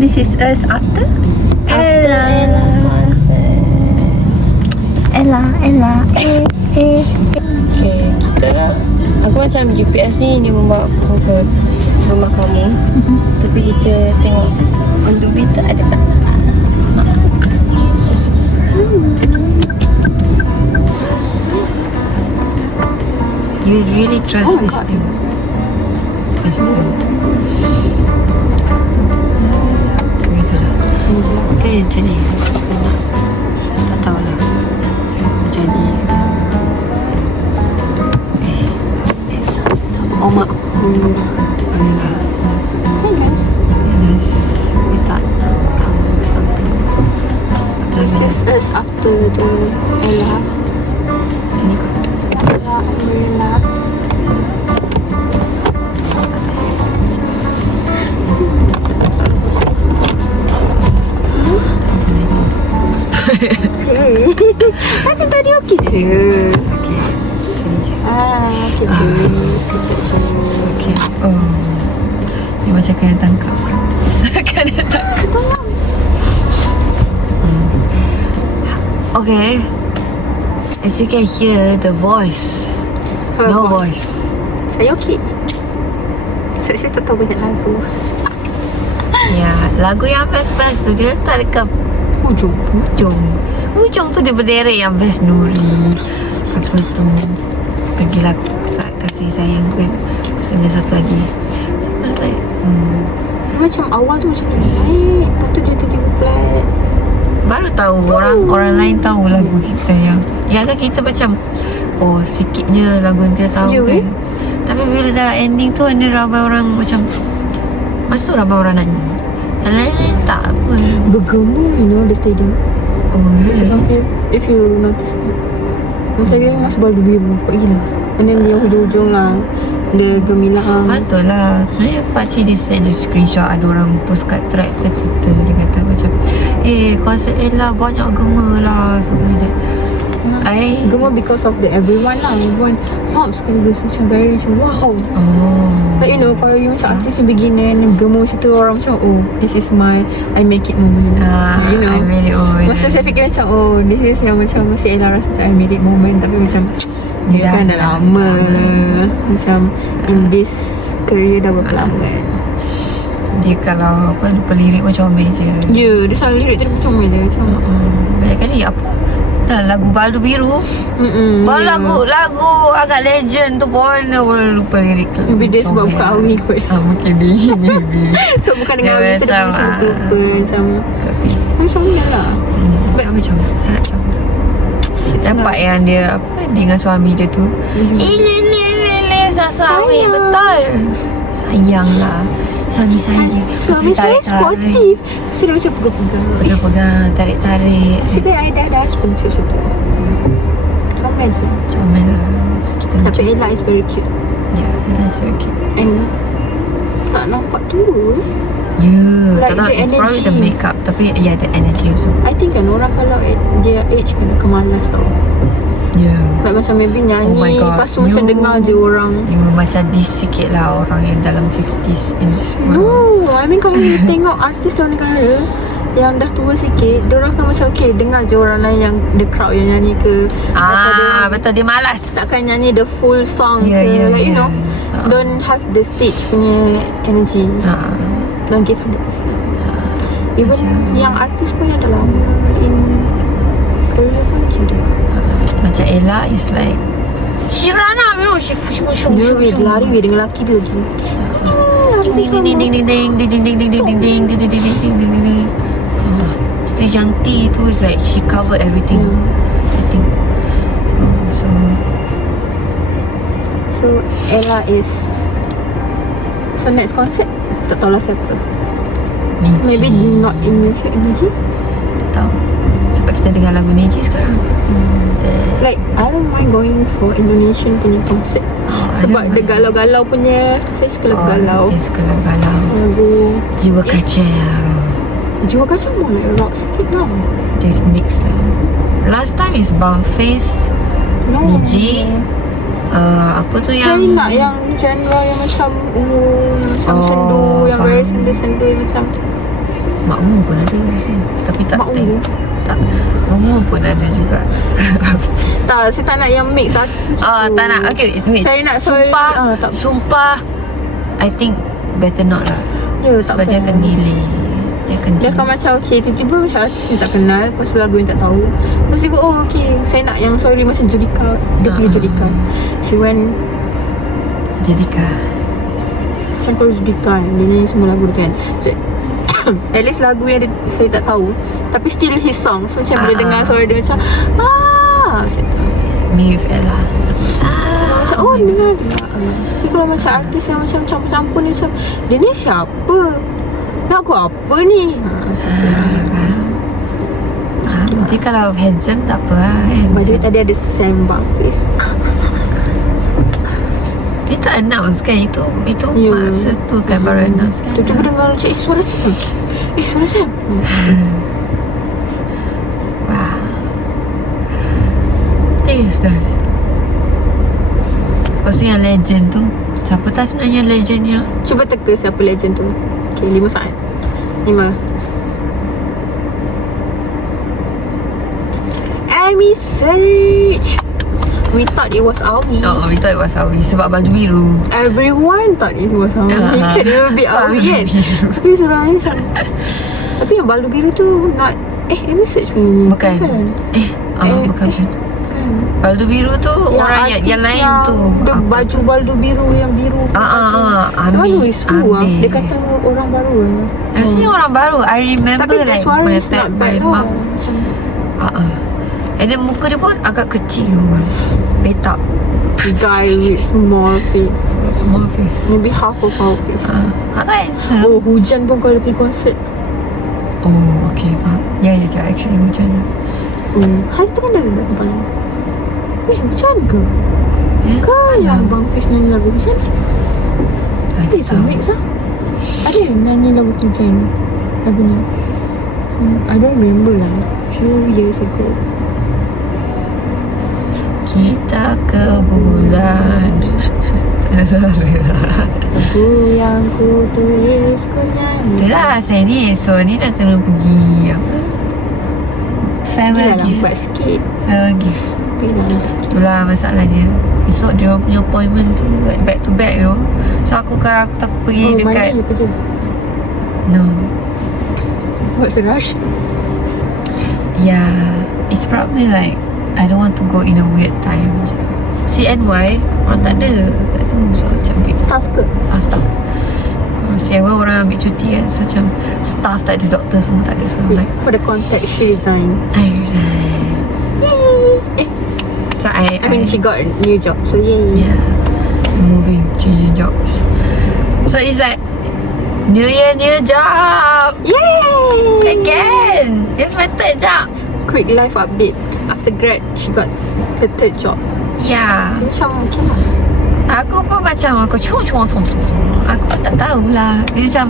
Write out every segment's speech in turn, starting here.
This is us after Ella concert. Okay, kita aku macam GPS ni dia membawa aku ke rumah kamu. Tapi kita tengok on the way tak ada tak. You really trust this thing? This thing. Okay, macam ni. Tak tahulah. Jadi mak aku boleh lah. Yes. Minta kamu something. This is us after the Ella. Sini kau. Ella umbrella. Kan tadi okey je. Okay. Sini je. Okey je. Sekejap je. Okay. Oh. Dia macam kena tangkap. Kena tangkap. Okay. As you can hear the voice. Her No voice. voice. Saya okey. Saya tak tahu banyak lagu. Ya, lagu yang best-best tu dia letak dekat Hujung. Hujung tu dia berderet yang best Nuri. Apa tu pergilah kasih sayang kan. Terus ada satu lagi. So I was like Macam awal tu macam ni baik. Lepas tu dia tiba flat. baru tahu orang lain tahu lagu kita yang kan kita macam oh sikitnya lagu yang kita tahu Ya, kan. Tapi bila dah ending tu ni ramai orang macam masa tu ramai orang nyanyi. Yang lain tak apa. Bergema, you know, the stadium. Oh yeah. If you notice. Masa dia masih baru biru. Kok gila. And then dia hujung-hujung lah. Dia gemilang. Betul lah. Sebenarnya pakcik dia send dia screenshot ada orang post kat track ke Twitter. Dia kata macam konsert Ella banyak gema lah. So like that. Gema because of the everyone lah. Everyone pop sekali macam very macam wow. Like you know, kalau you macam artis yang beginner gema macam tu orang macam oh this is my I make it moment. You know, I made it over. masa saya fikir macam oh this is yang macam si Ella rasa macam I made it moment. Tapi macam dia kan dah lama. Macam in this career dah berapa lama kan. Dia kalau apa lupa lirik macam comel je. Ya, dia selalu lirik dia macam mana macam Banyak kali apa dah lagu Baldu Biru. Baru lagu agak legend tu pun dia boleh lupa lirik. Maybe dia sebab buka awi kot. Mungkin dia maybe. So bukan dengan awi so dia macam lupa macam macam mana lah. Macam sangat comel. Nampak yang dia apa dengan suami dia tu. Suami betul. Sayang lah. Suami saya sportif. Saya macam pegang-pegang. Dia pegang, tarik-tarik. Sebab I dah sponsor situ. Comel je. Comel lah. Kita Tapi Ella is very cute. yeah, that's very cute. And tak nampak tua. Yeah, Like tak tahu, the it's probably the energy. makeup. Tapi yeah, the energy also. I think kan orang kalau at their age kan akan malas tau. Yeah. Like macam maybe nyanyi Oh my God. lepas tu macam dengar je orang. You macam dis sikit lah orang yang dalam 50s in this world. No, I mean kalau you tengok artis luar negara yang dah tua sikit, diorang akan macam okay, dengar je orang lain yang the crowd yang nyanyi ke. Betul, dia malas. Takkan nyanyi the full song Yeah, ke. yeah, Like you yeah. know, don't have the stage punya energy. Don't give 100%. Even Macam- yang artis pun yang dah lama in career pun macam tu. Macam Ella is like she run up, you know, she Dia lari dengan lelaki dia lagi. ding ding ding ding ding ding ding ding ding ding ding ding ding ding ding ding ding ding. Stage yang T tu is like she covered everything. I think. So Ella is so next concert tak tahulah siapa. Maybe not in Malaysia. Niji? Tak tahu. Sebab kita dengar lagu Niji sekarang. Like I don't mind going for Indonesian punya concert. Sebab dia galau-galau punya. Saya suka lagu galau. Dia suka lagu galau. Lagu Jiwa kacau. Jiwa kacau more like rock sikit lah. Dia mix lah. Last time is Bangface, Niji. Apa tu Saya yang nak yang genre yang macam macam sendu, yang very sendu-sendu macam Mak Ungu pun ada rasanya. Tapi tak Mak Ungu? Tak. Ungu pun ada juga. Tak, saya tak nak yang mix artis macam Oh, tu. tak nak. Okay, wait. Saya nak Sumpah. tak. Sumpah. I think better not lah. Ya, tak Sebab dia apa. akan delay. Dia akan Dia delay. akan macam okay, tiba-tiba macam artis yang tak kenal, lepas tu lagu yang tak tahu. Lepas tiba oh okay, saya nak yang sorry macam Julika. Dia punya Julika. She went Jelika. macam kalau Julika kan, dia nyanyi semua lagu dia kan. So, at least lagu yang saya tak tahu, tapi still his song. So macam bila dengar suara dia macam macam tu. Me with Ella. Macam oh dengar je lah. Tapi kalau macam artis yang macam campur-campur ni, macam dia ni siapa? Lagu apa ni? Macam tu lah. Dia kalau handsome tak apa lah kan. Baju tadi ada Sam Barfis. Dia tak announce kan. Itu Ya. masa tu kan baru announce kan. Tiba-tiba dengar macam suara Sam. Suara Sam. Wah. Dah. Lepas tu yang legend tu, siapa tahu sebenarnya legendnya? Cuba teka siapa legend tu. Okay, 5 saat. 5. Amy search. We thought it was Awi. Oh, we thought it was Awi sebab baju biru. Everyone thought it was Awi. Kan dia lebih Awi Baju kan. biru. Tapi sebenarnya tapi yang balu biru tu not Amy search ke ni? Bukan. Kan? Bukan kan. Kan. Baldu biru tu orang yang artis lain tu. dia baju baldu biru yang biru. Ami. Is who ah? Dia kata orang baru lah. Rasanya orang baru. I remember Tapi like suara my is not my bad mum. lah. And then muka dia pun agak kecil tu. Petak. The guy with small face. Small face. Maybe half of our face. Agak handsome. Oh, hujan pun kalau dia pergi konsert. Oh, okay, faham. Ya, actually hujan. Hari tu kan dah ada kepala. Hujan ke? Eh? Ke yang Bang Fiz nyanyi lagu hujan ni? Ada tak tahu. mix lah. Ada yang nyanyi lagu hujan. Lagu ni. I don't remember lah. Few years ago. Kita ke bulan. Lagu yang ku tulis ku nyanyi. Itulah saya ni. So ni nak kena pergi apa? Farewell Gila gift. lambat sikit. Farewell gift. Tapi dah lambat sikit. Itulah masalahnya. Esok dia orang punya appointment tu like back to back you know. So aku kalau aku takut pergi dekat Mana you kerja? no. What's the rush? Yeah, it's probably like I don't want to go in a weird time. CNY orang tak ada kat tu. So macam big Staff ke? staff. CNY orang ambil cuti kan. So macam staff tak ada, doktor semua tak ada. So I'm like For the context, she resigned. I resign. So I mean, she got a new job. So yay. yeah, moving, changing jobs. So it's like New Year, new job Yay! again. It's my third job. Quick life update. After grad, she got her third job. Yeah. Macam okay lah. Aku pun macam aku cung. Aku pun tak tahulah. Dia macam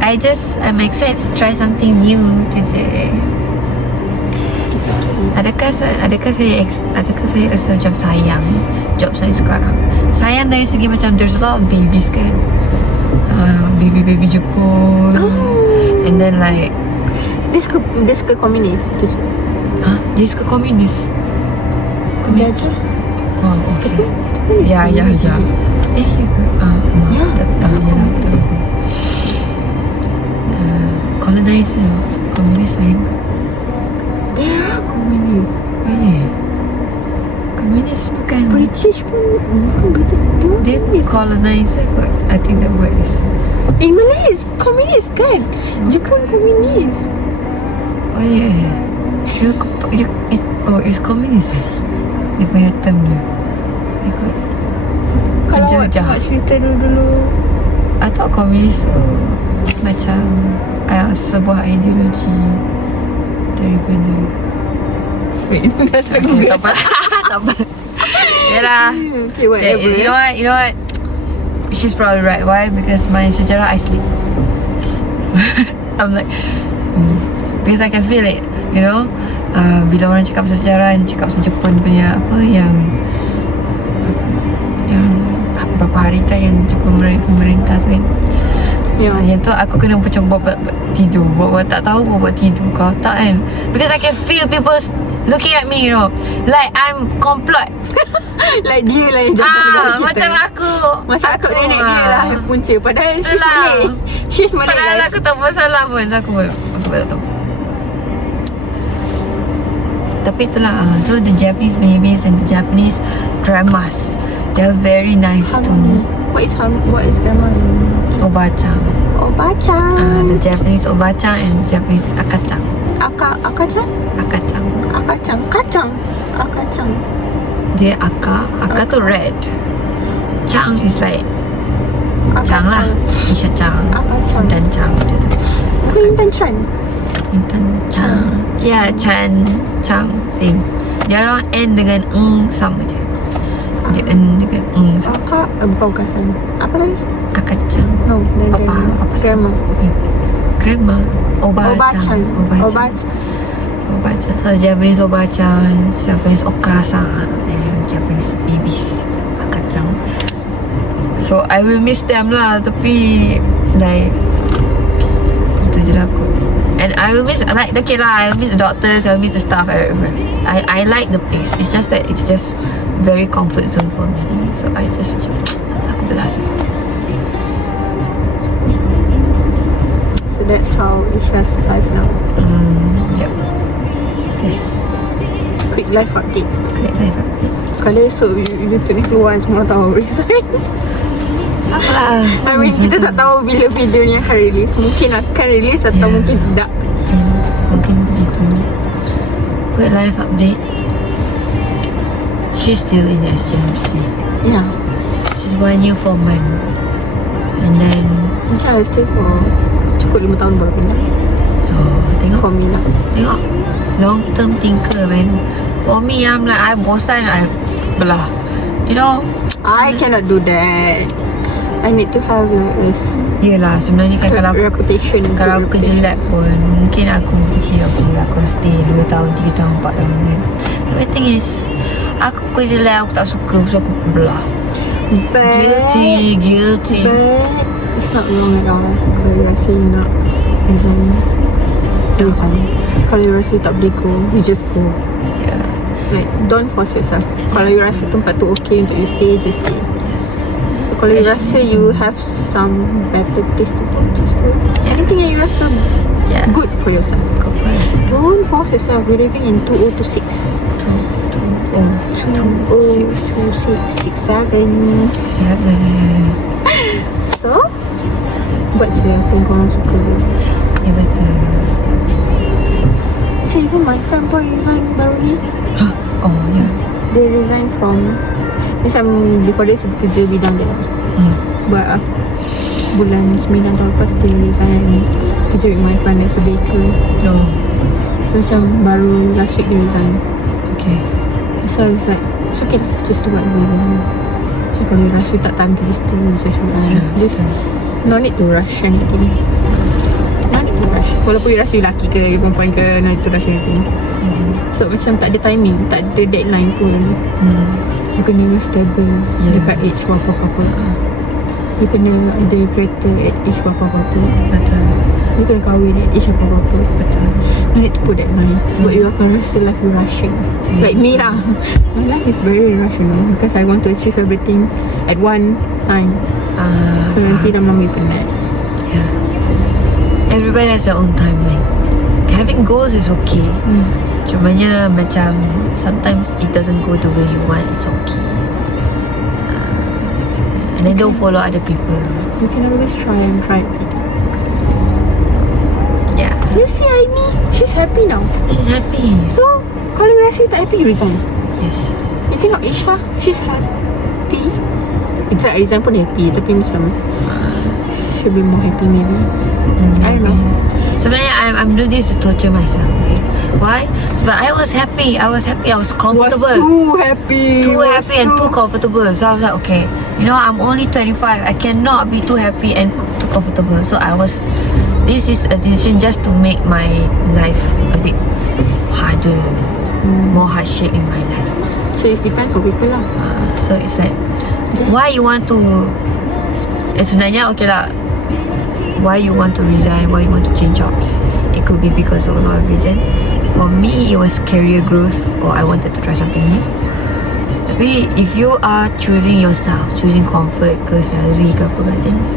I'm excited to try something new je. Adakah saya rasa macam sayang job saya sekarang? Sayang dari segi macam there's a lot of babies kan. Baby Jepun. And then like Dia suka komunis. Tu je. dia suka komunis. Dia je. Oh, okay. Ya. Ya. Ya ke? Ya. Yalah betul. Colonizer. Komunis lain ke? Dia komunis. Oh yeah. Komunis bukan. British pun bukan British. Dia colonizer kot. I think that word is. Mana is komunis kan? Jepun komunis. Oh yeah. It's komunis dia punya term dia. Ikut. Kalau awak Penjajah. tengok cerita dulu-dulu. Atau komunis tu macam sebuah ideologi daripada Biasa okay, tak apa. Tak apa. Yalah. Okay, whatever. You know what? She's probably right. Why? Because my sejarah I sleep. I'm like because I can feel it. You know, bila orang cakap pasal sejarah, dia cakap pasal Jepun punya apa yang berapa hari tak yang Jepun memerintah tu kan. Ya. Yang tu aku kena macam buat tidur. Buat tak tahu buat tidur kau tak kan. Because I can feel people looking at me, you know. Like I'm complot. Like dia lah yang jaga negara kita. Macam aku. Masa atuk nenek dia lah yang punca. Padahal she's Itulah. Malay. She's Malay, Padahal guys. aku tak buat salah pun. Aku tak tahu. Tapi itulah. So the Japanese babies and the Japanese dramas, they're very nice to me. What is grandma? Obachan. Obachan. The Japanese obachan and the Japanese akachan. Akachan? Akachan. Akacang. Kacang. Akacang. Dia aka tu red. Chang is like Chang lah. Isha Chang. Akacang. Dan Chang dia tu. Aku Intan Chan. Intan Chang. Ya, Chan, Chang same. Dia orang N dengan sama je. Dia N dengan sama. Bukan. Apa lagi? Akacang. No, dan Apa grandma. Grandma. Obachan. Obachan. So Japanese obachan, Japanese okasan, and Japanese babies. Akacang. So I will miss them lah. Tapi like itu je lah aku. And I will miss, like, okay lah, I will miss the doctors, I will miss the staff, everywhere. I like the place. It's just that it's just very comfort zone for me. So I just aku berlari. So that's how Isha's life now. Yep. Yes. Quick life update. Great life update. Sekali esok YouTube ni keluar, semua tahu resign. Apalah. I mean, kita tak tahu bila videonya akan release. Mungkin akan release atau mungkin tidak. Mungkin begitu. Quick life update. She's still in SGMC. Ya. She's 1 year 4 months. And then Mungkin I stay for cukup 5 tahun baru pindah. tengok For me lah. Tengok long term thinker man. For me I'm like I bosan I belah. You know. I cannot do that. I need to have like this Yelah sebenarnya kan kalau reputation. Kalau aku kerja lab pun mungkin aku fikir okay, aku stay 2 tahun, 3 tahun, 4 tahun kan. But the thing is aku kerja lab aku tak suka. So aku belah. Guilty. But it's not wrong at all. Kalau you rasa you nak resign, Kalau you rasa tak boleh go, you just go. Yeah. Like, don't force yourself. Kalau you rasa tempat tu okay untuk you stay, just stay. Yes. Kalau you rasa you have some better place to go, just go. Anything yang you rasa good for yourself. Go for yourself. Don't force yourself. We're living in 2026. 2026, 67. So, buat je apa yang korang suka. Ya betul. So, even my friend pun resign baru ni. Oh ya. They resign from, macam before this kerja bidang dia. But bulan 9 tahun lepas dia resign kerja with my friend as a baker. No. So macam baru last week dia resign. Okay. So I was like, it's okay lah, just do what you want. So kalau you rasa tak tahan kerja situ, just resign. Just no need to rush anything. No need to rush. Walaupun you rasa you lelaki ke, you perempuan ke, no need to rush anything. So macam tak ada timing, tak ada deadline pun. You kena stable dekat age berapa-apa. You kena ada kereta at age berapa-apa. Betul. You kena kahwin at age berapa-apa. Betul. No need to put deadline. Sebab you akan rasa like you rushing. Like me lah. My life is very rush, you know, because I want to achieve everything at one time. So nanti lama-lama you penat. Yeah. Everybody has their own timeline. Having goals is okay. Cumanya macam sometimes it doesn't go the way you want. It's okay. And then don't follow other people. You can always try and try. Yeah. You see Aimi, she's happy now. She's happy. So kalau you rasa tak happy, you resign. Yes. You tengok Isha, she's happy. In fact, resign pun happy, tapi macam should be more happy maybe. I don't know. Sebenarnya I'm doing this to torture myself. Okay. Why? Sebab I was happy. I was comfortable. Was too happy. And too comfortable. So I was like, okay, you know, I'm only 25. I cannot be too happy and too comfortable. So this is a decision just to make my life a bit harder, more hardship in my life. So it depends on people lah. So it's like, why you want to? Sebenarnya okay lah. why you want to resign, why you want to change jobs. It could be because of a lot of reason. For me, it was career growth, or I wanted to try something new. Tapi if you are choosing yourself, choosing comfort ke salary ke apa ke things,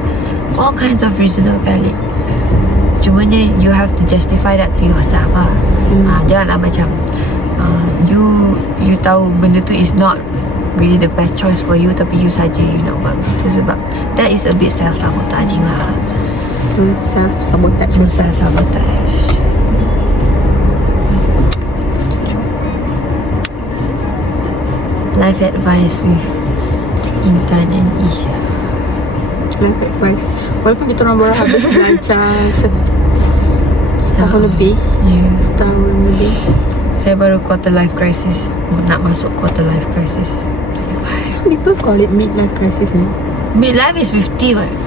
all kinds of reasons are valid. Cumanya you have to justify that to yourself lah. Janganlah macam you tahu benda tu is not really the best choice for you, tapi you saja you nak buat tu sebab that is a bit self-sabotaging lah. To self-sabotage. To self-sabotage. Life advice with Intan and Isha. Life advice. Walaupun kita orang baru habis belajar setahun lebih. Yeah. Setahun lebih. Saya baru quarter life crisis. Nak masuk quarter life crisis. Some people call it midlife crisis, no? Midlife is 50 right?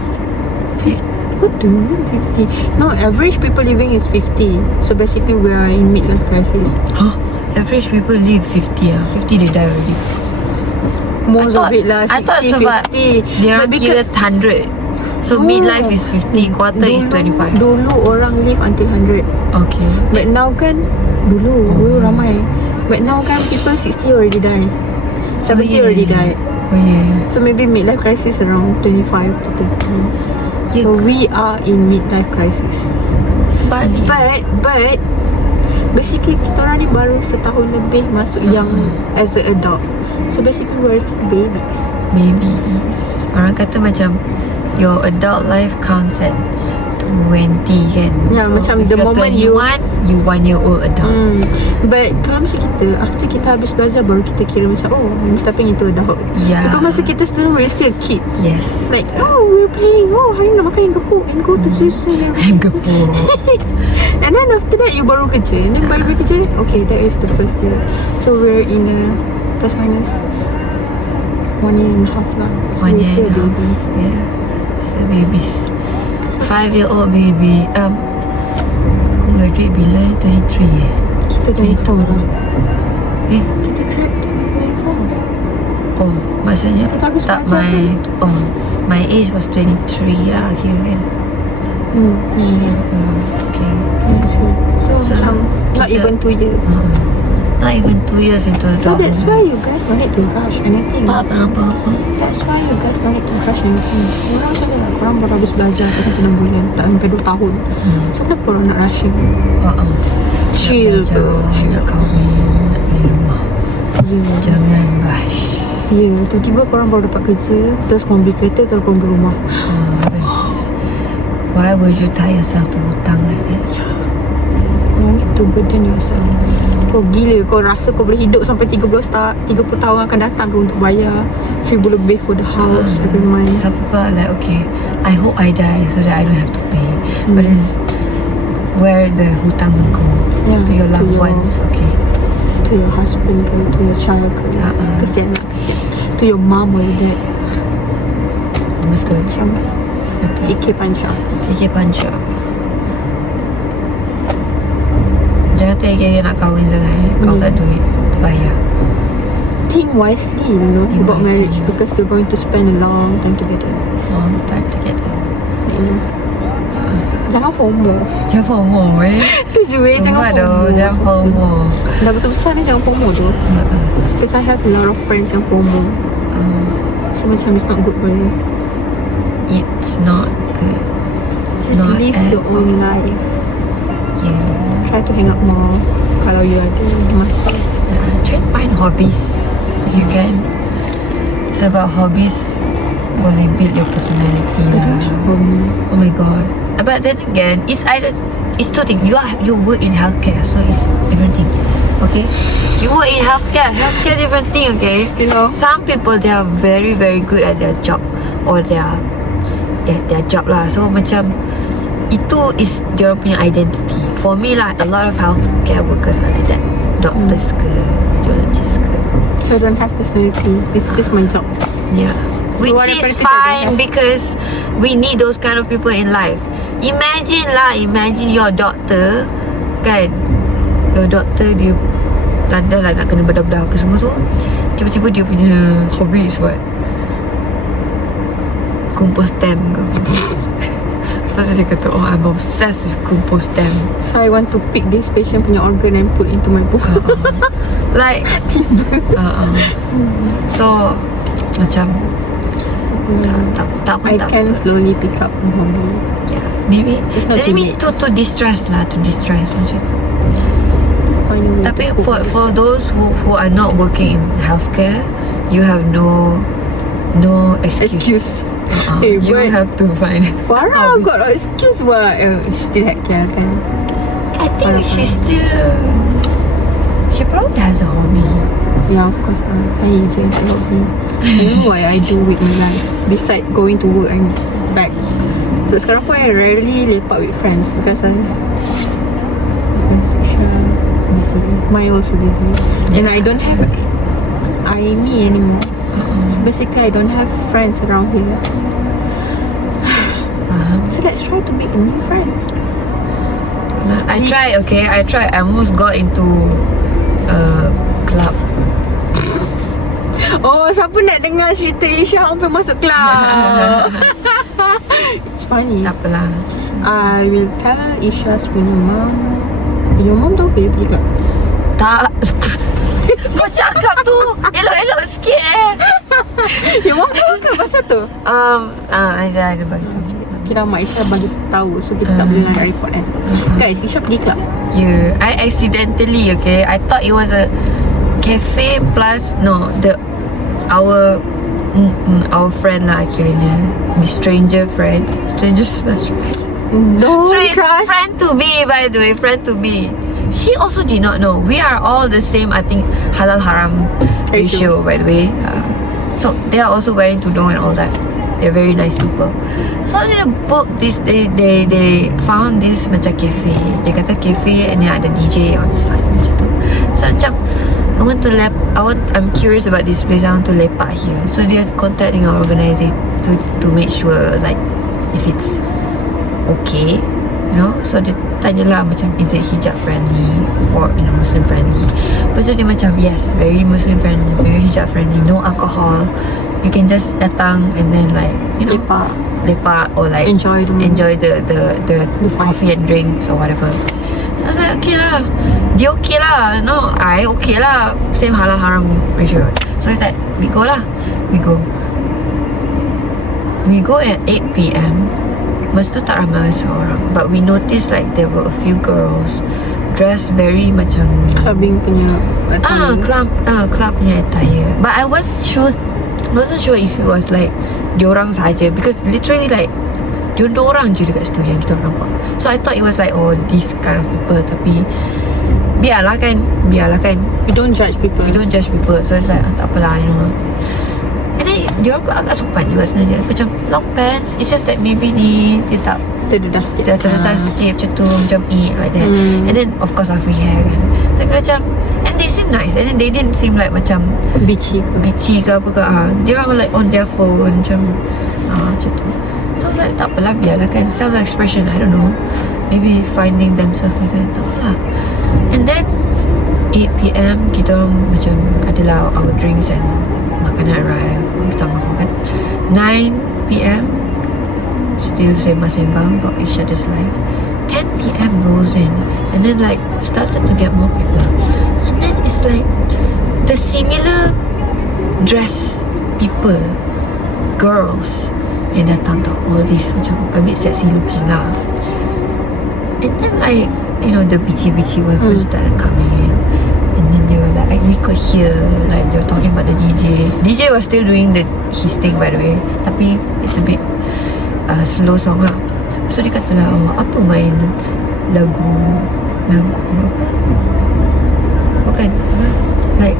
What do you mean 50? No, average people living is 50. So basically we are in midlife crisis. Huh? Average people live 50 ah. 50 they die already. Most of it lah, 60, I thought sebab 50. dia orang kira 100. So No. midlife is 50, quarter is 25. Dulu orang live until 100. Okay. But now kan, dulu ramai. But now kan people 60 already die. 70 yeah. already died. Oh yeah. So maybe midlife crisis around 25 to 30. So we are in midlife crisis. But basically kita orang ni baru setahun lebih masuk young as an adult. So basically we're still babies. Babies. Orang kata macam your adult life counts at 20 kan. Ya, So macam if the you're moment 21, you 1 year old adult. But kalau macam kita, after kita habis belajar baru kita kira macam we stepping into adult. Yeah. Because masa kita student we're still kids. Yes. Like we're playing. Hari nak makan yang gepuk and go to this. I'm gepuk. And then after that you baru kerja. And then baru kerja, okay, that is the first year. So we're in a plus minus 1 year and a half lah. So 1 we're year still and a half. baby. Yeah. Still babies. 5-year-old baby. Graduate bila? 23 eh? Kita 24 lah. Eh? Kita graduate 24. Oh, maksudnya Kita habis tak belajar my age was 23 lah kira kan. Yeah. Okay. Yeah, sure. So macam not kita- even 2 years. Not even 2 years into So adulthood. that's why you guys don't need to rush anything. Apa. That's why you guys don't need to rush anything. Korang macam ni lah, korang baru habis belajar tak sampai 6 bulan, tak sampai 2 tahun. So kenapa korang nak rushing? Chill Nak bro, belajar, chill. nak kahwin, nak beli rumah. Yeah. Jangan rush. Ya, tiba-tiba korang baru dapat kerja, terus korang beli kereta, terus korang beli rumah. Why would you tie yourself to hutang like that? You need to burden yourself. Kau gila, kau rasa kau boleh hidup sampai 30 tahun akan datang ke untuk bayar 1,000 lebih for the house every month. Some people are like, okay, I hope I die so that I don't have to pay. But it's where the hutang will go Yeah, to your to loved your- ones. Okay. To your husband ke, to your child ke. Kesian lah, kesian. To your mom or your dad. Betul. Macam Betul. fikir panjang. Fikir panjang. Jangan terkira nak kahwin sangat. Kau tak ada duit, terbayar. Think wisely, you know, Think about wisely. marriage because you're going to spend a long time together. Long time together. You know. Jangan FOMO. Jangan FOMO Tu je Sumpah jangan FOMO. doh, jangan FOMO. Dah besar-besar ni jangan FOMO tu. Because I have a lot of friends yang FOMO. So macam it's not good for you. It's not good. Just Not live at your own life. Yeah. Try to hang out more kalau you ada masa. Try to find hobbies if you can. Sebab hobbies boleh build your personality lah. For me. Oh my god. But then again, it's two things. You work in healthcare, so it's different thing. Okay? You work in healthcare different thing, okay? You know. Some people they are very very good at their job or their job lah. So macam itu is dia punya identity. For me lah, a lot of healthcare workers are like that. Doctors ke, radiologists ke. So I don't have personality. It's just my job. Yeah. Which what is benefit I don't fine have? because we need those kind of people in life. Imagine your doctor, kan? Your doctor dia landai lah nak kena bedah-bedah ke semua tu. Tiba-tiba dia punya hobby is what? Kumpul stamp ke. Lepas Lepas tu dia kata, oh, I'm obsessed with Kumpul stamp. So I want to pick this patient punya organ and put into my book. Like so macam tak I can slowly pick up the hobby. yeah, maybe It's not too maybe late. to distress macam Find a way tapi to cope for with those who are not working in healthcare, you have no excuse. Excuse. Eh, You but- have to find Farah got no excuse what? Still healthcare kan. I think Farah she probably has a hobby. Yeah, of course lah. Saya je yang tak hobi. I don't know what I do with my life besides going to work and back. So sekarang pun I rarely lepak with friends because Isha busy. Mai also busy. And I don't have me anymore. So basically I don't have friends around here. Faham? So let's try to make new friends. I tried. I almost got into a club. Oh, siapa nak dengar cerita Isha sampai masuk club? It's funny. Tak apalah. I will tell Isha's punya mom. Your mom tahu ke dia pergi club? Tak. Kau cakap tu elok-elok sikit Your mom tahu ke pasal tu? Ada bagi tahu. Kira mak Isha bagi tahu. So kita tak boleh nak report kan. Guys, Isha pergi club. Yeah, I accidentally, I thought it was a cafe plus our friend lah kiranya. The stranger friend. Stranger slash friend. Don't trust. Friend to be, by the way, friend to be. She also did not know. We are all the same, I think, halal haram ratio, by the way. So they are also wearing tudung and all that. They're very nice people. So they booked this. They found this macam cafe. Dia kata cafe and dia ada DJ on site macam tu. So macam I'm curious about this place. I want to lepak here. So dia contact dengan organizer to make sure like if it's okay, you know. So dia tanyalah macam is it hijab friendly for Muslim friendly. Lepas tu dia macam yes, very Muslim friendly, very hijab friendly, no alcohol. You can just datang and then like lepak or like Enjoy the coffee and drinks or whatever. So I was like okay lah. Dia okay lah. No, I okay lah. Same halal haram ratio. So it's like we go lah. We go at 8 PM. Masa tu tak ramai seorang. But we noticed like there were a few girls dressed very macam Clubbing punya attire. club punya attire. But I wasn't sure if it was like diorang saja because literally like diorang je dekat situ yang kita nampak. So I thought it was like this kind of people, tapi biarlah kan. We don't judge people. So it's like tak apalah, And then diorang pun agak sopan juga sebenarnya. Macam long pants. It's just that maybe dia tak Terdedah sikit. terdedah sikit macam tu, macam like that. And then of course free hair kan. Tapi macam, and they seem nice. And then they didn't seem like macam Bitchy ke apa ke. They were like on their phone macam tu. So I was like tak apalah, biarlah kan. Self-expression, I don't know. Maybe finding themselves like that. Tak apalah. And then 8 PM kita orang macam adalah our drinks and makanan arrive. Kita makan kan. 9 PM still sembang-sembang about each other's life. 10 PM rolls in and then like started to get more people. And then it's like the similar dress people, girls yang datang tau, all this macam a bit sexy looking lah. And then like the bitchy ones started coming in. And then they were like we could hear like they were talking about the DJ was still doing his thing by the way, tapi it's a bit slow song lah. So dia kata lah apa main lagu apa bukan apa? Like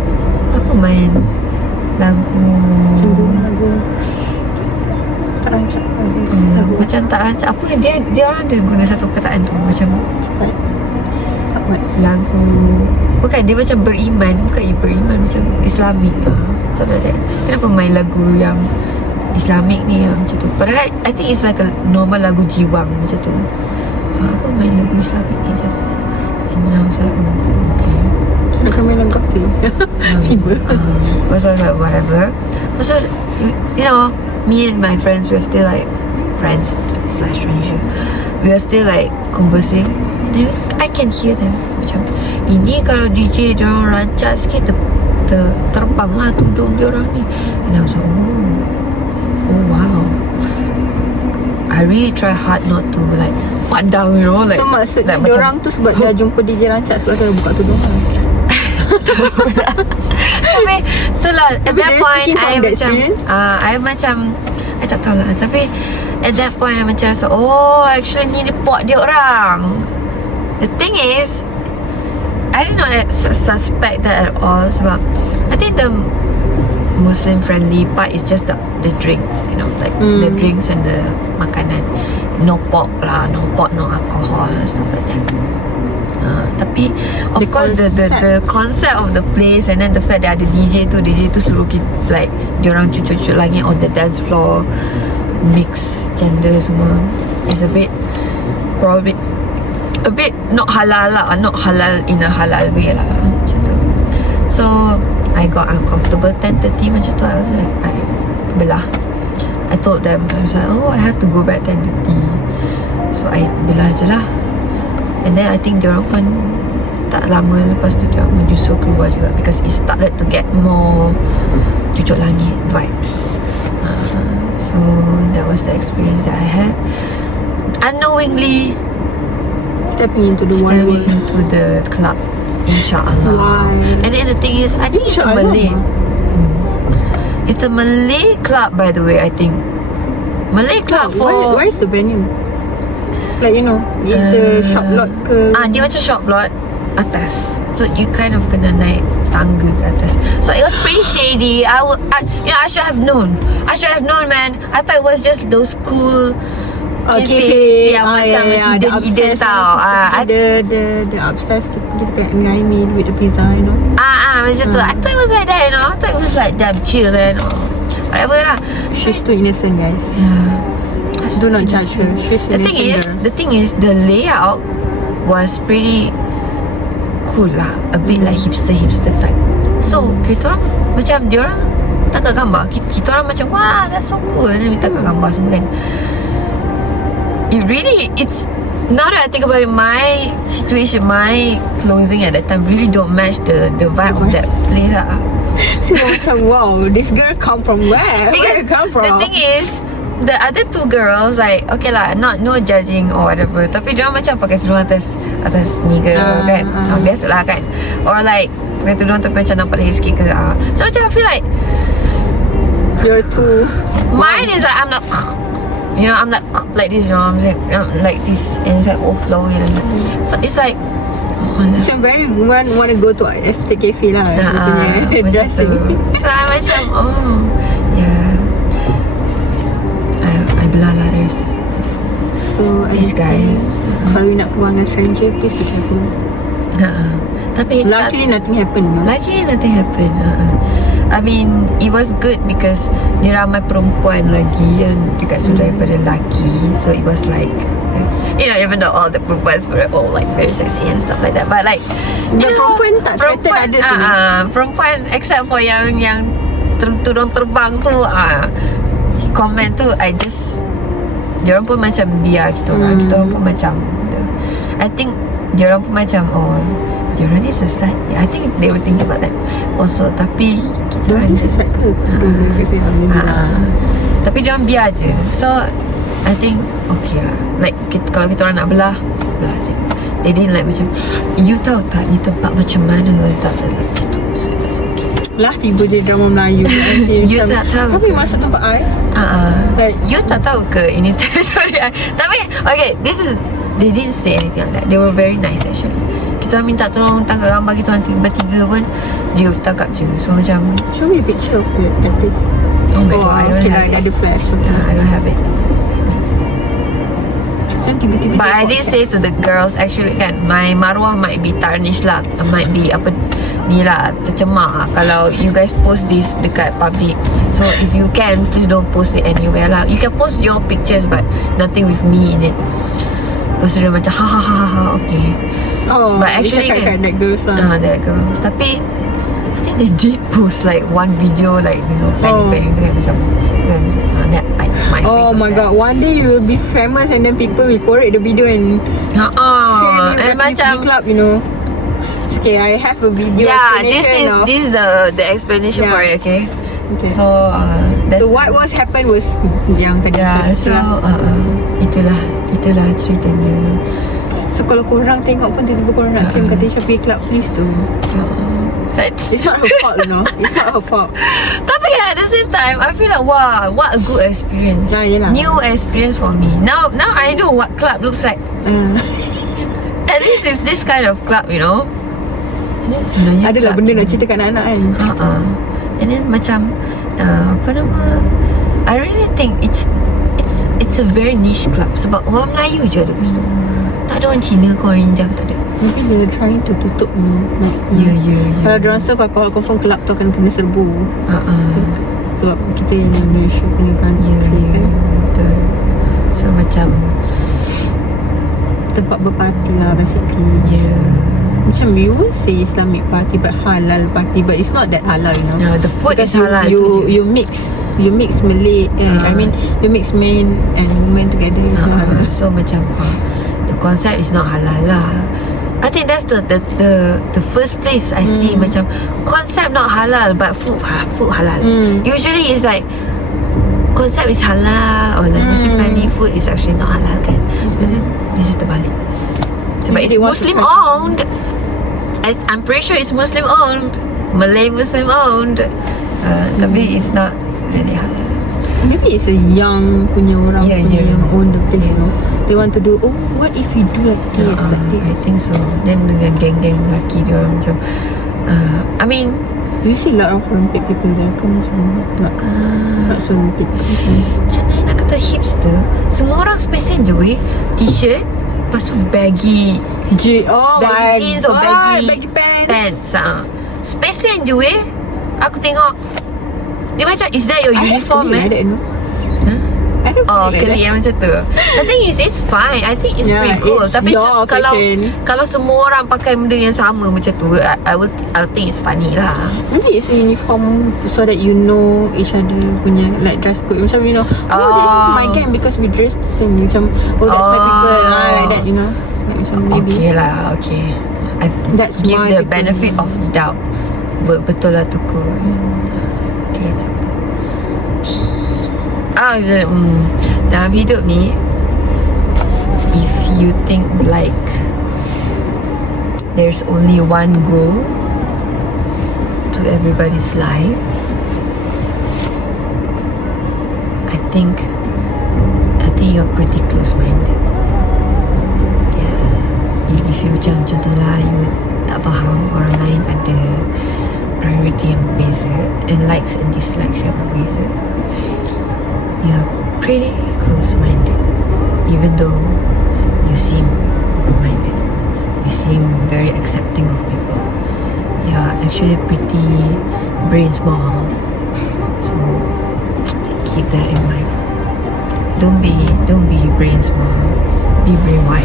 apa main lagu tak rancak lagu macam tak rancak apa dia orang ada guna satu perkataan tu macam apa lagu bukan dia macam beriman macam Islamik something like that. Kenapa main lagu yang Islamik ni macam tu, padahal I think it's like a normal lagu jiwang macam tu. Apa main lagu Islamik ni macam tu. And then I was like okay. So nak kena main lagu kafe. Tiba Lepas tu I was like whatever. Lepas tu me and my friends were still like friends slash stranger. We were still like conversing. Then I can hear them macam, ini kalau DJ diorang rancak sikit terbang lah tudung diorang ni. And I was like, oh wow. I really try hard not to like pandang, you know, like. So maksudnya like, diorang tu sebab dia jumpa DJ rancak sebab dia buka tudung kan? Tapi itulah at Tapi that dari point speaking from I the macam experience? I macam I tak tahu lah. Tapi at that point I macam rasa, oh actually ni dia pot dia orang. The thing is I did not suspect that at all sebab I think the Muslim friendly part is just the drinks, you know, like the drinks and the makanan. No pork lah, no pork, no alcohol and stuff like that. Tapi of course the concept of the place and then the fact that ada DJ tu suruh kita like diorang cucuk-cucuk langit on the dance floor, mix gender semua, is a bit probably a bit not halal lah, not halal in a halal way lah macam tu. So I got uncomfortable 10:30 macam tu. I was like, belah. I told them, I was like, oh I have to go back 10:30. So I belah je lah. And then I think diorang pun tak lama lepas tu diorang menyusul keluar juga, because it started to get more cucuk langit vibes. So that was the experience that I had. Unknowingly Stepping into the wild stepping world. into the club, insyaAllah. Wow. And then the thing is, I think it's a InsyaAllah. Malay. It's a Malay club, by the way. I think Malay club for Where is the venue? Like you know, it's a shop lot ke? dia macam shop lot atas. So you kind of kena naik tangga ke atas. So it was pretty shady. I should have known. I should have known, man. I thought it was just those cool cafes yang macam hidden tau. The upstairs kita kat Ngaimi with the pizza, you know. Macam tu. I thought it was like that, you know. I thought it was like damn chill, man. Whatever lah. She's too innocent, guys. Yeah. Do not judge her. She's The innocent. thing is, the layout was pretty cool lah. A bit like hipster type. So kita orang macam diorang tangkap gambar. Kita orang macam, wah, that's so cool. And then we tangkap gambar semua kan. It's now that I think about it, my situation, my clothing at that time really don't match the vibe of that place lah. So macam, wow, this girl come from where? Where Because you come from? the thing is, the other two girls, like, okay lah, no judging or whatever, tapi diorang macam pakai tudung atas ni ke kan, biasalah kan, or like pakai tudung tapi macam nampak lagi sikit ke. So macam I feel like You're too. mine is like, I'm like, you know, I'm like this, you know, I'm like this, and it's like all flowy and so it's like, So very want to go to aesthetic cafe lah. Punya macam dressing. tu. So I macam, yeah, I belah lah dari situ. So These guys. kalau you nak keluar dengan stranger, please be careful. Tapi Luckily nothing happened, no? luckily nothing happened. I mean, it was good because dia ramai perempuan lagi yang dekat situ daripada lelaki. So it was like, you know, even though all the perempuan were all like very sexy and stuff like that, but like, you The know, perempuan tak threaten ada sini. perempuan except for yang tudung terbang tu, comment tu, I just, diorang pun macam biar kita orang. Kita orang pun macam, I think diorang pun macam, diorang ni sesat. I think they were thinking about that also. Tapi kita Diorang orang ni sesat ke? tapi diorang biar je. So I think okay lah. Like kalau kita orang nak belah je. They didn't like macam, you tahu tak ni tempat macam mana, tak macam tu. So it's okay. Lah tiba dia drama Melayu. You tak tahu Tapi ke? masuk tempat I. Like, You tak tahu ke ini teritori I? Tapi okay, they didn't say anything like that. They were very nice actually. Kita minta tolong tangkap gambar kita orang bertiga pun, dia tangkap je. So macam, show me the picture of that place. oh my god, I don't okay have lah, it. ada flash. I don't have it. Kan tiba-tiba But I dia did say to the girls, actually kan, my maruah might be tarnished lah, might be apa ni lah, tercemar lah kalau you guys post this dekat public. So if you can, please don't post it anywhere lah. You can post your pictures but nothing with me in it. Lepas tu dia macam ha okay. Oh, But actually dia cakap kan, kat that girls lah. that girls. Tapi I think they did post like one video like planning tu kan macam that my face Oh was my there. god, one day you will be famous and then people will correct the video and share you and kat macam TV club, you know. It's okay, I have a video explanation of. this is the explanation Yeah. for it, okay? Okay. So that's So what was happened was yang tadi so itulah ceritanya. So kalau korang tengok pun tiba-tiba korang nak claim kata Isha pergi club, please tu. It's not her fault, you know. It's not her fault. Tapi at the same time, I feel like wow, what a good experience. Yelah. New experience for me. Now I know what club looks like. At least it's this kind of club, you know. And then sebenarnya Adalah club benda tu- nak cerita kat anak-anak kan. And then macam apa nama, I really think it's a very niche club sebab orang Melayu je ada kat situ. Tak ada orang Cina ke orang India ke, tak ada. Maybe they're trying to tutup, you know. Like, Kalau diorang serve alkohol, confirm club tu akan kena serbu. Sebab kita yang Malaysia punya kan. Betul. So macam Tempat berparti lah basically. Macam you would say Islamic party but halal party, but it's not that halal, you know. The food Because is halal tu je. you mix Malay I mean you mix men and women together, it's not halal. So macam the concept is not halal lah. I think that's the first place I see macam concept not halal but food halal. Usually it's like concept is halal or like Muslim friendly, food is actually not halal kan. But then this is terbalik. Sebab Maybe it's they want to Muslim try- owned. I'm pretty sure it's Muslim owned, Malay Muslim owned. Tapi it's not really halal. Maybe it's a young punya orang punya yang own the place, you know. Yes. They want to do, oh what if we do like this, like I this. think so. Then dengan geng-geng lelaki dia orang macam I mean Do you see a lot of rempit people there ke macam not so rempit macam mana nak kata hipster. Semua orang spesen je weh. T-shirt, lepas tu baggy Oh my baggy jeans or god, baggy pants. Spesen je weh. Aku tengok dia macam, is that your uniform I eh? don't know. I don't Oh, feel keli yang macam tu. The thing is, it's fine. I think it's Yeah, pretty cool. it's Tapi your fashion. kalau semua orang pakai benda yang sama macam tu, I will think it's funny lah. Maybe it's a uniform so that you know each other punya like dress code. Macam you know, this is my gang because we dress the same. Macam that's my people like that, you know. Like, macam maybe. Okay lah, okay. I That's give my the people. benefit of doubt. Betul lah tu kot. Okay, tak apa. Dalam hidup ni, if you think like there's only one goal to everybody's life, I think you're pretty close-minded. Yeah. If you macam contohlah you tak faham orang lain ada priority yang berbeza and likes and dislikes yang berbeza, you're pretty close-minded. Even though you seem open-minded, you seem very accepting of people, you're actually pretty brain small. So keep that in mind. Don't be brain small. Be brain wide.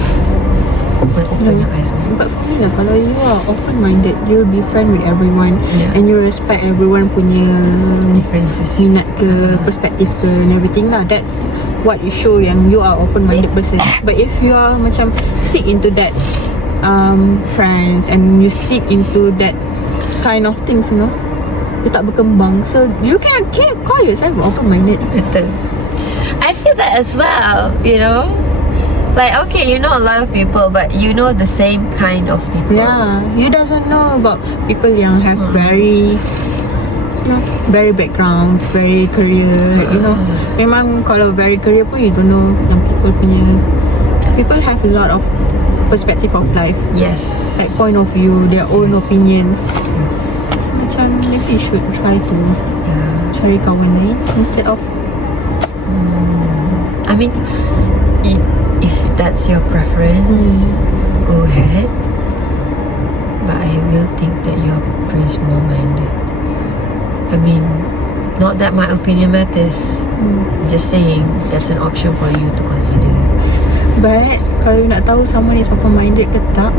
Open your eyes. But for me lah, kalau you are open-minded, you'll be friend with everyone, and you respect everyone punya Differences. minat ke, perspektif ke and everything lah. That's what you show yang you are open-minded person. But if you are macam stick into that friends and you stick into that kind of things, you know, you tak berkembang, so you cannot call yourself open-minded. Betul. I feel that as well, you know. Like, okay, you know a lot of people, but you know the same kind of people. Yeah, you doesn't know about people yang have very, you know, very background, very career, like, you know. Memang kalau very career pun you don't know yang people have a lot of perspective of life, Yes. like point of view, their own opinions. Macam maybe you should try to cari kawan lain instead of I mean, if that's your preference, go ahead. But I will think that you're pretty small-minded. I mean, not that my opinion matters. I'm just saying that's an option for you to consider. But kalau you nak tahu someone is open-minded ke tak,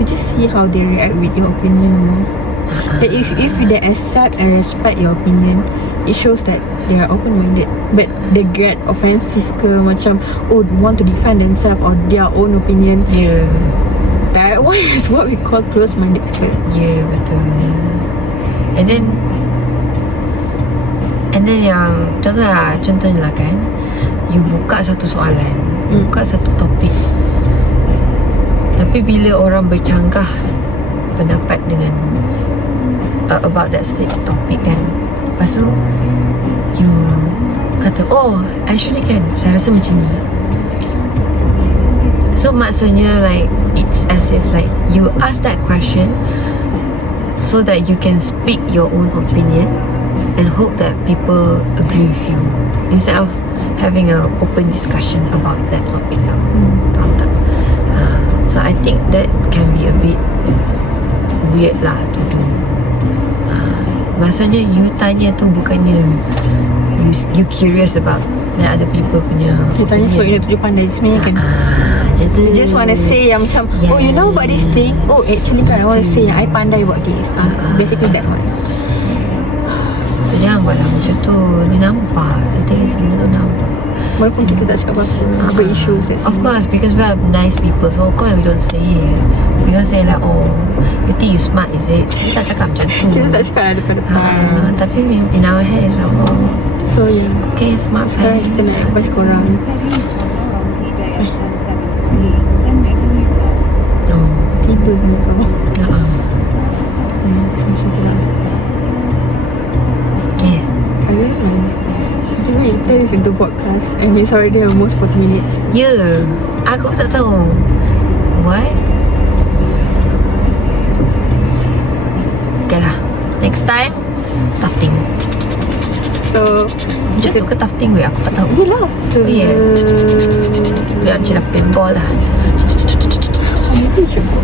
you just see how they react with your opinion, you know. That if they accept and respect your opinion, it shows that they are open-minded. But they get offensive ke macam want to defend themselves or their own opinion. Yeah. That one is what we call close-minded people. Yeah, betul. And then yang contohnya lah kan, you buka satu soalan, buka satu topik, tapi bila orang bercanggah pendapat dengan about that topic kan, lepas tu you kata actually kan saya rasa macam ni. So maksudnya like it's as if like you ask that question so that you can speak your own opinion and hope that people agree with you instead of having an open discussion about that topic tau. Faham tak? So I think that can be a bit weird lah to do. Maksudnya you tanya tu bukannya you curious about the other people punya You tanya sebab you nak tunjuk pandai. Sebenarnya kan you just want to say yang macam you know about this thing, actually kan I want to say yang I pandai about this. Basically that one. So jangan buatlah macam tu. Dia nampak, the thing is benda tu nampak. Walaupun kita tak cakap apa-apa, berissues that Of course, because we are nice people, so of course we don't say it. We don't say like, you think you smart is it? Kita tak cakap macam tu. kita tak cakap ada depan. Tapi in our head is like, So yeah, okay, smart sekarang fan. kita nak advice korang. Tidur semua korang. Macam tu lah. Okay. I don't know. Sejujurnya kita is into podcast and it's already almost 40 minutes. Yeah, aku tak tahu. What? Okay lah. Next time, tafting. So Macam tu ke tafting weh? Aku tak tahu. yelah. Yeah. Biar macam dah paintball lah. Maybe you should go.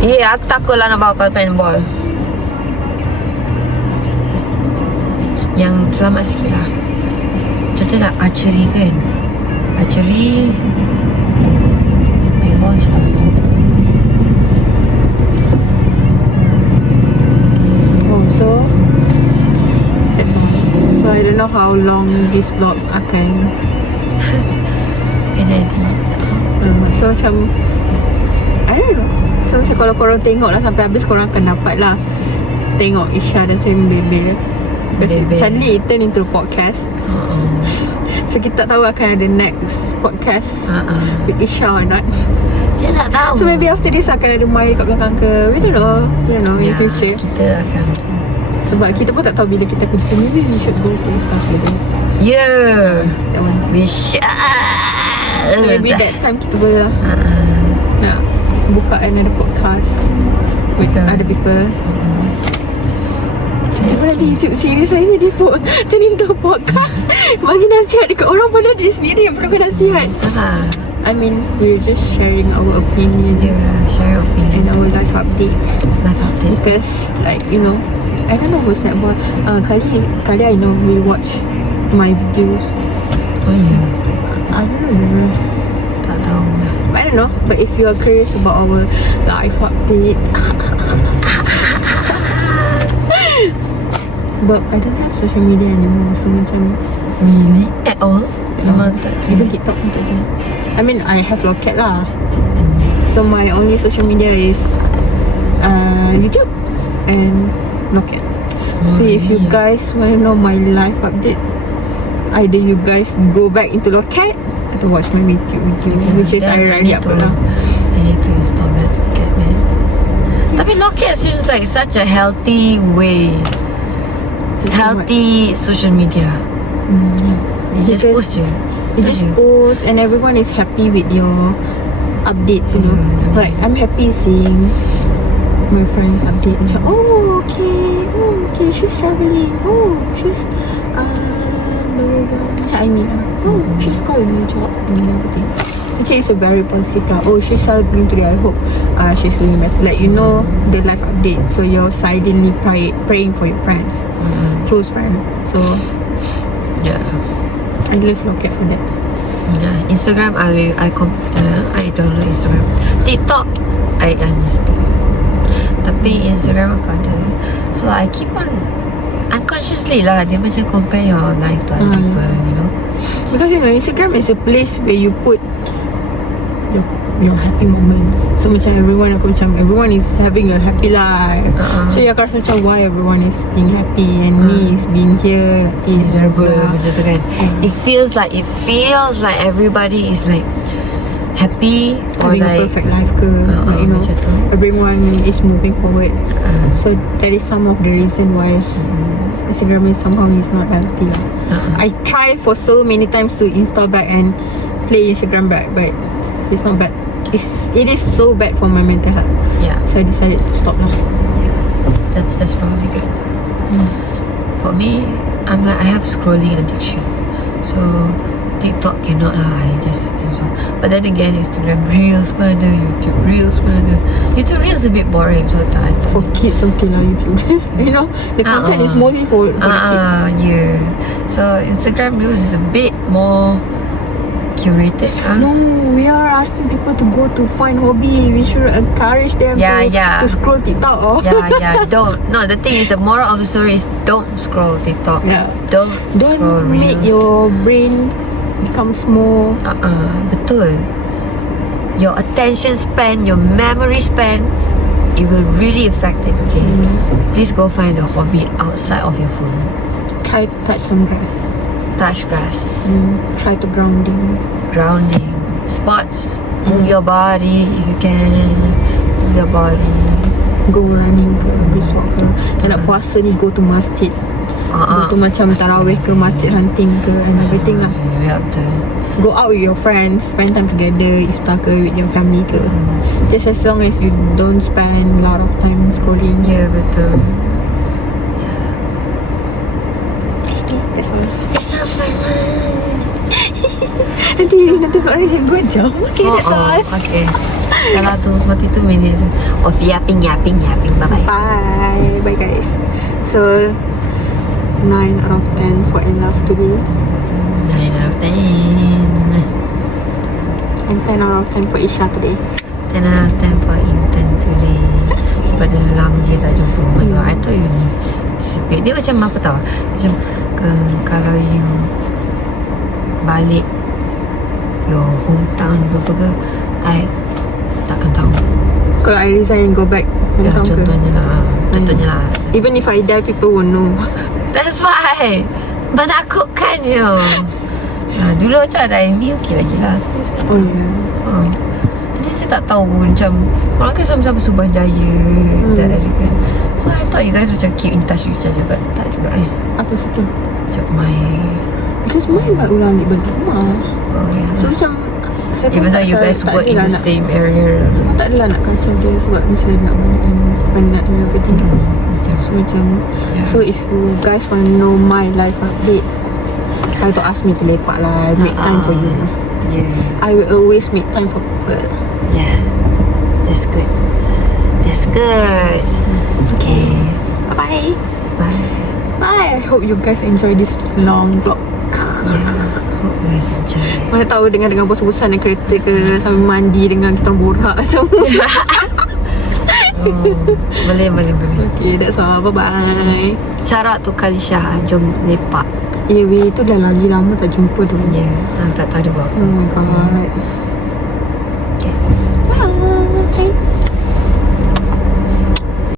Yeah, aku takut lah nak bawa kau paintball. Yang selamat sikit lah. Contohnya archery kan. Archery paintball macam tak. So that's all. So I don't know how long this vlog akan Jadi so macam I don't know. So macam kalau korang tengok lah sampai habis, korang akan dapat lah tengok Isha dan saya membebel. Because Bebel. suddenly it turn into a podcast. So kita tak tahu akan ada next podcast with Isha or not. dia tak tahu. So maybe after this akan ada Mai kat belakang ke. We don't know. We don't know in future. Kita akan. Sebab kita pun tak tahu bila kita pergi. Maybe we should go to together. Yeah. That one. We should. So maybe that time kita boleh lah nak buka another podcast with other people. Cuba nanti YouTube series saya jadi turn into podcast. Bagi nasihat dekat orang, padahal dia sendiri yang perlukan nasihat. I mean, we're just sharing our opinion Yeah, share your opinion. and our life updates. Life updates. Because like, you know, I don't know who's netball. Kali I know we watch my videos. Oh yeah. I don't know the rest. Tak tahu. I don't know. But if you are curious about our life update, sebab I don't have social media anymore. So macam Really? At all? Memang tak even kira. TikTok pun tak ada. I mean, I have Locket lah. So my only social media is YouTube and Locket. So if you guys want to know my life update, either you guys go back into Locket atau watch my YouTube videos, which is I rarely upload lah. I need to install that Locket, man. Tapi Locket seems like such a healthy way. Healthy social media. You just Because post je. You just post and everyone is happy with your updates, you know. Like I'm happy seeing my friends update macam, okay, she's travelling, she's blah, blah, blah. Macam I mean she's got a new job and everything. Actually it's a very positive lah. She's travelling today, I hope she's doing better. Like, you know, the life update, so you're silently praying for your friends, close friend. So Yeah. I love Locket for that. Yeah. Instagram, I download Instagram. TikTok, I uninstall. Tapi Instagram aku ada. So I keep on unconsciously lah, dia macam compare your life to other people, you know. Because you know Instagram is a place where you put your happy moments. So macam everyone is having a happy life. So you akan rasa macam why everyone is being happy and me is being here Miserable macam tu kan. It feels like everybody is like happy or having a like perfect life ke, like, you know, macam tu. everyone is moving forward. So that is some of the reason why Instagram is somehow is not healthy. I try for so many times to install back and play Instagram back, but it's not bad. It is so bad for my mental health. Yeah. So I decided to stop now. That's probably good. For me, I'm like I have scrolling addiction. So TikTok cannot lah. I just but then again Instagram Reels pun ada, YouTube Reels pun ada. YouTube Reels a bit boring, so I For kids, okay lah YouTube. You know, the content is mostly for the kids. Yeah. So Instagram Reels is a bit more curated. No, we are asking people to go to find hobby. We should encourage them to scroll TikTok. Don't. No, the thing is, the moral of the story is don't scroll TikTok. Yeah. Don't scroll make Reels. your brain becomes more. Betul. Your attention span, your memory span, it will really affect it. Okay. Please go find a hobby outside of your phone. Try to touch some grass. Touch grass. Try to grounding. Sports. Move your body if you can. Move your body. Go running ke, brisk walk ke. Dan nak puasa ni go to masjid. Go to macam tarawih ke, masjid hunting ke, and everything lah. Ya, betul. Go out with your friends, spend time together, iftar ke with your family ke. Just as long as you don't spend a lot of time scrolling. Ya, betul. Okay, that's all. Nanti Pak Rizal 2 jam. Okay, that's all. Okay. Kalau tu 42 minutes of yapping. Bye-bye. Bye guys. So 9 out of 10 for Ella's today 9 out of 10. and 10 out of 10 for Isha today. 10 out of 10 for Intan today. Sebab dah lama dia tak jumpa. Oh my god, I thought you disipate. Dia macam apa tau, macam kalau you balik your hometown ke, I takkan tahu. Kalau I resign and go back hometown ke, Contohnya lah. even if I die people won't know. That's why menakutkan you. Dulu macam ada Amy okey lagi lah. Oh yeah. Jadi saya tak tahu macam korang kan sama-sama Subang Jaya dan kan. So I thought you guys macam keep in touch with each other, but tak juga Apa siapa? Macam Because my mak ulang di rumah. Oh yeah. So macam saya pun Even though tak- you guys tak work in adalah the nak- same area. Saya tak adalah nak kacau dia sebab misalnya nak penat and everything. So macam so if you guys want to know my life update, try to ask me to lepak lah. I make time for you. Yeah. I will always make time for people. Yeah. That's good. Okay. Bye-bye. Bye. Bye. I hope you guys enjoy this long vlog. Yeah. Hope you guys enjoy. Mana tahu dengan bosan-bosan naik kereta ke, sambil mandi dengan kita orang borak semua. Boleh. Okay, that's all. Bye-bye. Syarat tu Kalisha, jom lepak. Ya, itu dah lagi lama tak jumpa tu. Ya, aku tak tahu dia buat apa. Oh my god.